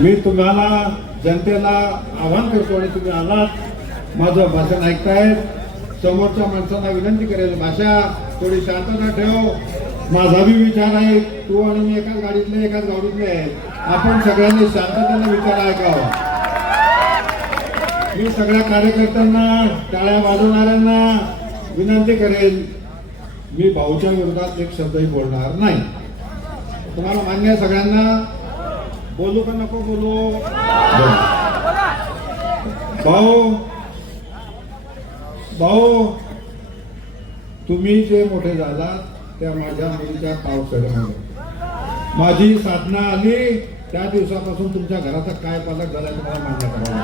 मी तुम्हाला जनतेला आवाहन करतो आणि तुम्ही आलात माझं भाषण ऐकतायत समोरच्या माणसांना विनंती करेल भाषा थोडी शांतता ठेव माझा बी विचार आहे तू आणि मी एकाच गाडीतले आहे आपण सगळ्यांनी शांततेने विचार ऐकावा मी सगळ्या कार्यकर्त्यांना टाळ्या वाजवणाऱ्यांना विनंती करेल मी भाऊच्या विरोधात एक शब्दही बोलणार नाही तुम्हाला मान्य आहे सगळ्यांना बोलू का नको बोलू भाऊ तुम्ही जे मोठे झालात त्या माझ्या मुलीच्या पावसाळ्यामध्ये माझी साधना आली त्या दिवसापासून तुमच्या घराचा काय पालक झाला तुम्हाला मान्य करावा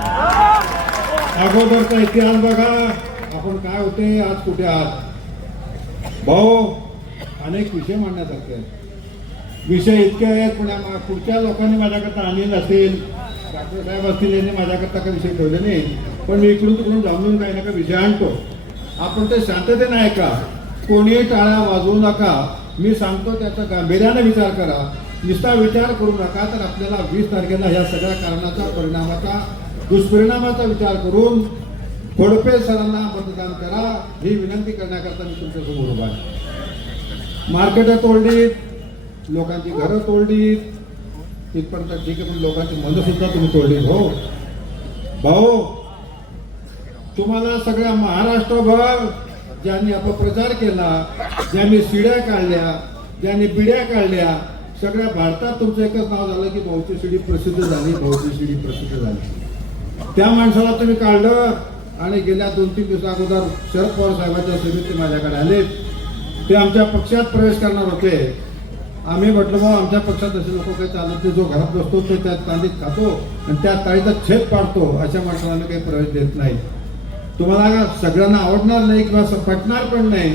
अगोदरचा इतिहास बघा आपण काय होते आज कुठे आहात भाऊ अनेक विषय मांडण्यासारखे आहेत विषय इतके आहेत पण पुढच्या लोकांनी माझ्याकरता आणले नसेल डॉक्टर साहेब असतील यांनी माझ्याकरता काही विषय ठेवले नाही पण मी इकडून तिकडून जाणून काही ना काही विषय आणतो आपण ते शांततेने ऐका कोणी टाळ्या वाजवू नका मी सांगतो त्याचा गांभीर्याने विचार करा नुसता विचार करू नका तर आपल्याला 20 तारखेला ह्या सगळ्या कारणाचा परिणामाचा दुष्परिणामाचा विचार करून खोडपे सरांना मतदान करा ही विनंती करण्याकरता मी तुमच्यासमोर उभा आहे मार्केटं तोडलीत लोकांची घरं तोडलीत तिथपर्यंत ठीक आहे पण लोकांची मनं सुद्धा तुम्ही तोडलीत हो भाऊ तुम्हाला सगळ्या महाराष्ट्रभर ज्यांनी अपप्रचार केला ज्यांनी शिड्या काढल्या ज्यांनी बिड्या काढल्या सगळ्या भारतात तुमचं एकच नाव झालं की भाऊची शिडी प्रसिद्ध झाली भाऊची शिडी प्रसिद्ध झाली त्या माणसाला तुम्ही काढलं आणि गेल्या 2-3 दिवसा अगोदर शरद पवार साहेबांच्या सभेत ते माझ्याकडे आले ते आमच्या पक्षात प्रवेश करणार होते आम्ही म्हटलं भाऊ आमच्या पक्षात असे लोक काही चालत जो घरात बसतो तो त्या तांडीत खातो आणि त्या ताळीचा छेद पाडतो अशा माणसाला आम्ही काही प्रवेश देत नाही तुम्हाला सगळ्यांना आवडणार नाही किंवा पटणार पण नाही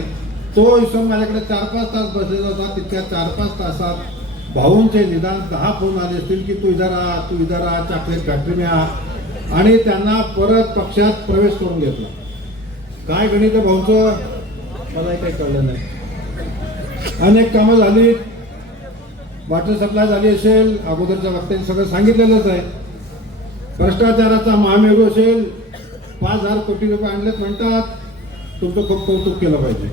तो इसम माझ्याकडे 4-5 तास बसलेला होता तितक्या 4-5 तासात भाऊंचे निदान 10 फोन आले असतील की तू इधर आ चॉकलेट फॅक्टरी में आ आणि त्यांना परत पक्षात प्रवेश करून घेतला काय गणित आहे भाऊंचं मलाही काही कळलं नाही अनेक कामं झाली वॉटर सप्लाय झाली असेल अगोदरच्या वक्त्यांनी सगळं सांगितलेलंच आहे भ्रष्टाचाराचा महामेरू असेल 5,000 कोटी रुपये आणलेत म्हणतात तुमचं खूप कौतुक केलं पाहिजे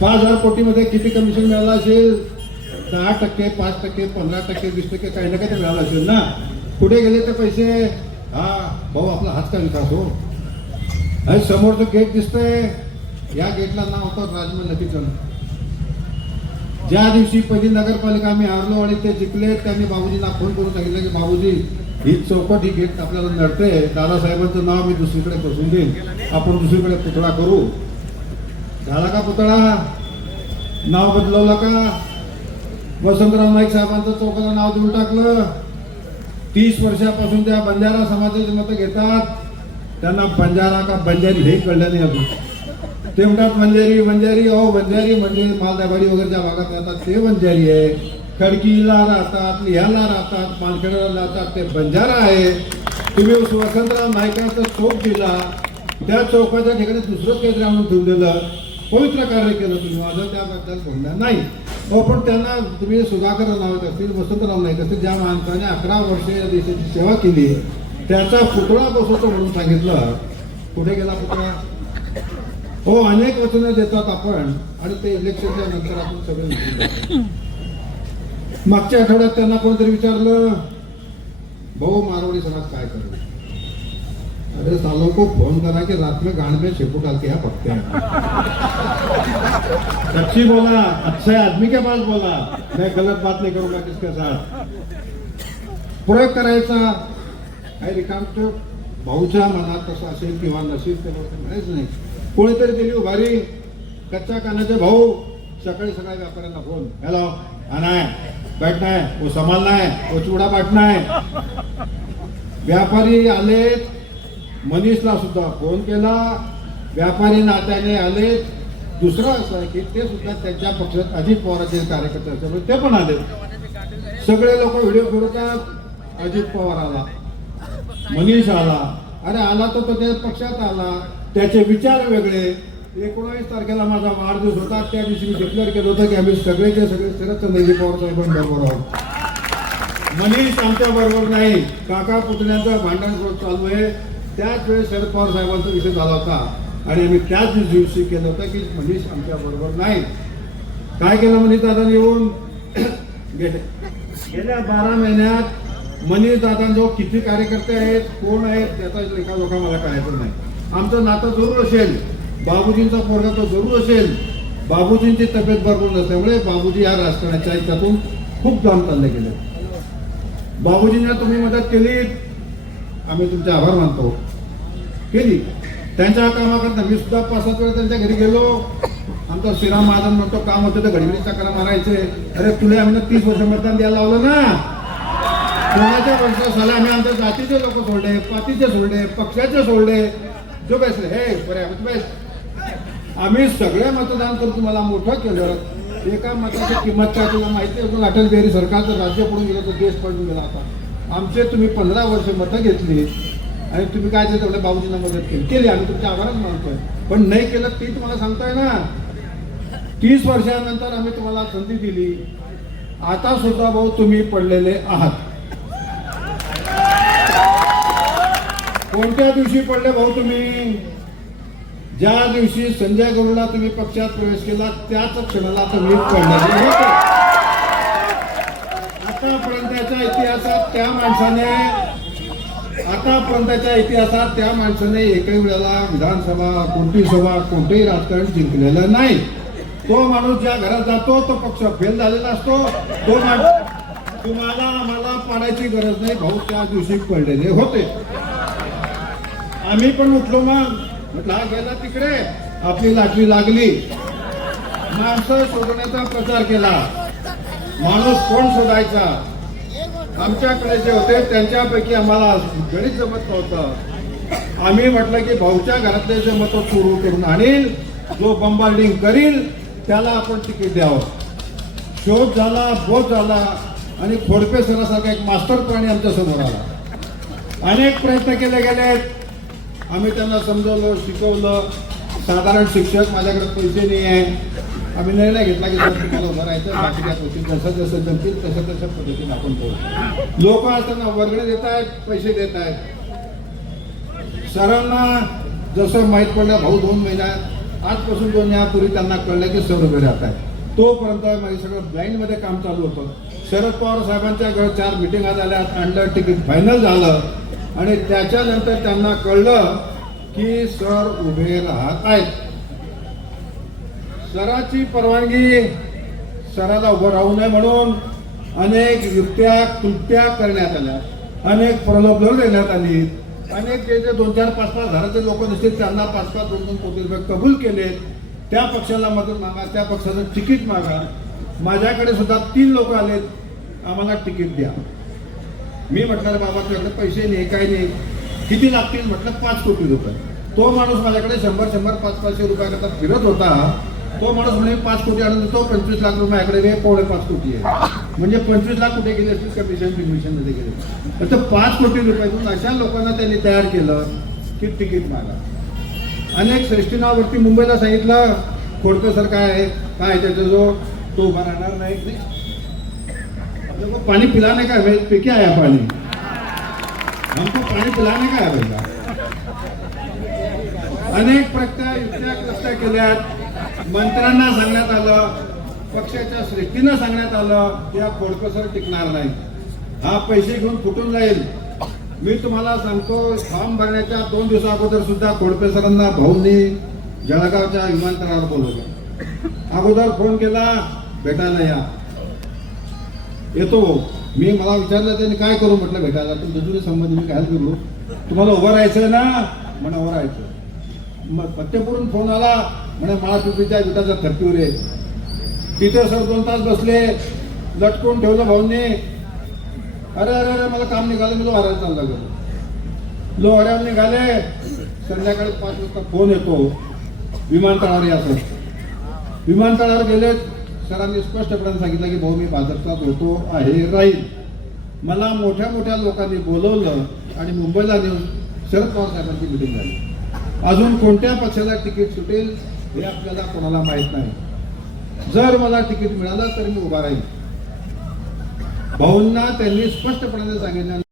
5,000 कोटीमध्ये किती कमिशन मिळालं असेल 10%, 5%, 15%, 20% काही ना काही तर मिळालं असेल ना कुठे गेले ते पैसे हा भाऊ आपला हात का विकास हो आणि समोरचं गेट दिसतंय या गेटला नाव होतं राजमहल नदीचं ज्या दिवशी पहिली नगरपालिका आम्ही हारलो आणि ते जिंकले त्यांनी बाबूजींना फोन करून सांगितलं की बाबूजी ही चौकट ही गेट आपल्याला नडते दादासाहेबांचं नाव मी दुसरीकडे बसवून देईन आपण दुसरीकडे पुतळा करू झाला का पुतळा नाव बदलवलं का वसंतराव नाईक साहेबांचं चौकाला नाव देऊन टाकलं 30 वर्षापासून त्या बंजारा समाजाची मतं घेतात त्यांना बंजारा का बंजारी हे कळलं नाही अजून ते म्हणतात बंजारी ओ बंजारी म्हणजे मालदाबाडी वगैरेच्या भागात राहतात ते बंजारी आहे खडकीला राहतात लिहाला राहतात मानखेड्याला राहतात ते बंजारा आहे तुम्ही वसंतराव नाईकांचा चौक दिला त्या चौकाच्या ठिकाणी दुसरं काहीतरी आणून ठेवून दिलं पवित्र कार्य केलं तुम्ही माझं त्याबद्दल बोलणार नाही हो पण त्यांना तुम्ही सुधाकर नाव असतील वसंतराव नाईक असतील ज्या माणसाने 11 वर्ष या देशाची सेवा केली त्याचा पुतळा बसवतो म्हणून सांगितलं कुठे गेला पुतळा हो अनेक वचनं देतात आपण आणि ते इलेक्शनच्या नंतर आपण सगळे मागच्या आठवड्यात त्यांना कोणतरी विचारलं भाऊ मारवाडी समाज काय करेल अरे सालों को फोन करा कि रात में गांड में शेपू डाल के यहाँ पकते हैं सच्ची बोला अच्छा आदमी के पास बोला मैं गलत बात नहीं करूंगा किसके साथ प्रयोग करायचा काही रिकाम तो भाऊच्या मनात कसं असेल किंवा नसेल ते म्हणायच नाही कोणीतरी दिली उभारी कच्च्या कानाचे भाऊ सकाळी सकाळी व्यापाऱ्यांना फोन हॅलो आना है बैठना है वो संभालना है वो चूड़ा बांटना है व्यापारी आले मनीषला सुद्धा फोन केला व्यापारी नात्याने आले दुसरं असं आहे की ते सुद्धा त्यांच्या पक्षात अजित पवारांचे कार्यकर्ते असल्यामुळे ते पण आले सगळे लोक व्हिडिओ फिरवतात अजित पवार आला मनीष आला अरे आला तर तो त्या पक्षात आला त्याचे विचार वेगळे 19 तारखेला माझा वाढदिवस होता त्या दिवशी मी डिक्लेअर केलं होतं की आम्ही सगळेचे सगळे शरद चंद्रजी पवार साहेबांबरोबर आहोत मनीष आमच्या बरोबर नाही, काका पुतण्याचं भांडण चालू आहे. त्याच वेळेस शरद पवार साहेबांचा विषय झाला होता आणि आम्ही त्याच दिवशी केलं होतं की मनीष आमच्या बरोबर नाही. काय केलं मनीष दादाने येऊन गेल्या 12 महिन्यात मनीष दादांजवळ किती कार्यकर्ते आहेत, कोण आहेत, त्याचा लेखाजोखा मला करायचं नाही. आमचं नातं जरूर असेल, बाबूजींचा पोरगा तो जरूर असेल. बाबूजींची तब्येत बरोबर नसल्यामुळे बाबूजी या राजकारणाच्या ह्याच्यातून खूप लांब चालले गेले. बाबूजींना तुम्ही मदत केली, आम्ही तुमचे आभार मानतो. केली त्यांच्या कामाकरता. मी सुद्धा 5-7 वेळा त्यांच्या घरी गेलो. आमचा श्रीराम महाजन म्हणतो काम होतं तर घडीघडी चक्रा मारायचे. अरे तुला आम्ही 30 वर्ष मतदान द्यायला लावलं ना. कोणाच्या वर्षाला आम्ही आमच्या जातीचे लोक सोडले, पातीचे सोडले, पक्षाचे सोडले. जो बसले हे बरे आम्ही सगळे मतदान करून तुम्हाला मोठं केलं. एका मताची किंमत काय तुला माहिती आहे? अटल बिहारी सरकारचं राज्य पडून गेलं तर देश पडून गेला. आता आमचे तुम्ही 15 वर्ष मतं घेतली आणि तुम्ही काय ते तेवढ्या बाबूजींना मदत केली. आम्ही तुमच्या आभारच मानतोय. पण नाही केलं ती तुम्हाला सांगताय ना. 30 वर्षानंतर आम्ही तुम्हाला संधी दिली. आता सुद्धा भाऊ तुम्ही पडलेले आहात. कोणत्या दिवशी पडले भाऊ तुम्ही? ज्या दिवशी संजय गरुडला तुम्ही पक्षात प्रवेश केला त्याच क्षणाला तुम्ही पडलेले होते. आतापर्यंतच्या इतिहासात त्या माणसाने एकही वेळेला विधानसभा, कोणती सभा, कोणतेही राजकारण जिंकलेलं नाही. तो माणूस ज्या घरात जातो तो पक्ष फेल झालेला असतो. तो माणूस तुम्हाला आम्हाला पाडायची गरज नाही भाऊ. त्या दिवशी पडलेले होते. आम्ही पण उठलो. मग म्हटलं हा गेला तिकडे, आपली लाटली लागली. माणसं शोधण्याचा प्रचार केला. माणूस कोण शोधायचा? आमच्याकडे जे होते त्यांच्यापैकी आम्हाला गणित जमत नव्हतं. आम्ही म्हटलं की भाऊच्या घरातले जे मतं सुरू करून आणील, जो बंबार्डिंग करील त्याला आपण तिकीट द्यावं. शोध झाला, बोध झाला आणि खोडपे सरासारखा एक मास्टर प्राणी आमच्या समोर आला. अनेक प्रयत्न केले गेले. आम्ही त्यांना समजवलं, शिकवलं. साधारण शिक्षक माझ्याकडे पैसे नाही आहे. आम्ही निर्णय घेतला की तुम्हाला उभं राहायचं, बाकीच्या गोष्टी जसं जसं जमतील तशा पद्धतीने आपण करू. लोक असताना वर्गणी देत आहेत, पैसे देत आहेत. सरांना जसं माहीत पडलं भाऊ 2 महिन्यात आजपासून 2 महिन्यापूर्वी त्यांना कळलं की सर उभे राहत आहे. तोपर्यंत माझं सगळं ब्लाइंडमध्ये काम चालू होतं. शरद पवार साहेबांच्या घर 4 मिटिंगा झाल्या, आणलं तिकीट फायनल झालं आणि त्याच्यानंतर त्यांना कळलं की सर उभे राहत आहेत. सराची परवानगी, सराला उभं राहू नये म्हणून अनेक युक्त्या कृत्या करण्यात आल्या, अनेक प्रलोभन देण्यात आली. अनेक जे 2-4-5-5 हजाराचे लोक नसतील त्यांना 5-5, 2-2 कोटी रुपये कबूल केले. त्या पक्षाला मदत मागा, त्या पक्षाचं तिकीट मागा. माझ्याकडे सुद्धा 3 लोक आलेत, आम्हाला तिकीट द्या. मी म्हटलं बाबा तुझ्याकडे पैसे नाही, काय नाही, किती लागतील? म्हटलं 5 कोटी रुपये. तो माणूस माझ्याकडे 100-100, 500 रुपयाकरता फिरत होता. तो माणूस म्हणजे 5 कोटी आणून देतो, 25 लाख रुपये माझ्याकडे 5.5 कोटी आहे. म्हणजे 25 लाख कुठे गेले असतील? कमिशन मध्ये गेले. तर 5 कोटी रुपयातून अशा लोकांना त्यांनी तयार केलं की तिकीट मागा. अनेक श्रेष्ठींवरती मुंबईला सांगितलं खोडके सर काय आहे, काय त्याचा जो तो उभा राहणार नाही. पानी पिलाने का है, पे क्या है पानी, हमको पानी पिलाने का है भैया. अनेक प्रकार युक्त्या कृत्या केल्यात. मंत्र्यांना सांगण्यात आलं, पक्षाच्या श्रेष्ठींना सांगण्यात आलं या खोडकेसर टिकणार नाही, हा पैसे घेऊन फुटून जाईल. मी तुम्हाला सांगतो फॉर्म भरण्याच्या 2 दिवसा अगोदर सुद्धा खोडके सरांना भाऊंनी जळगावच्या विमानतळावर बोलवलं. अगोदर फोन केला, भेटायला या. येतो. मी मला विचारलं त्यांनी काय करू? म्हटलं भेटायला. तुमच्या जुने संबंध मी काय करू? तुम्हाला उभं राहायचंय ना? म्हणा उभं राहायचं. मग फत्तेपुरून फोन आला, म्हणे मला पिपरीच्या विटाच्या थप्पीवर आहे. तिथे सर 2 तास बसले, लटकून ठेवलं भाऊंनी. अरे अरे अरे मला काम निघालं, मी लोहाऱ्याला चालला गेलो. लोहाऱ्यावर निघाले. संध्याकाळी 5 वाजता फोन येतो विमानतळावर याचं. विमानतळावर गेले. सरांनी स्पष्टपणे सांगितलं की भाऊ मी भाजपचा होतो आहे, राहील. मला मोठ्या मोठ्या लोकांनी बोलवलं आणि मुंबईला नेऊन शरद पवार साहेबांची मिटिंग झाली. अजून कोणत्या पक्षाला तिकीट सुटेल हे आपल्याला कोणाला माहीत नाही. जर मला तिकीट मिळालं तर मी उभा राहील. भाऊंना त्यांनी स्पष्टपणे सांगितलं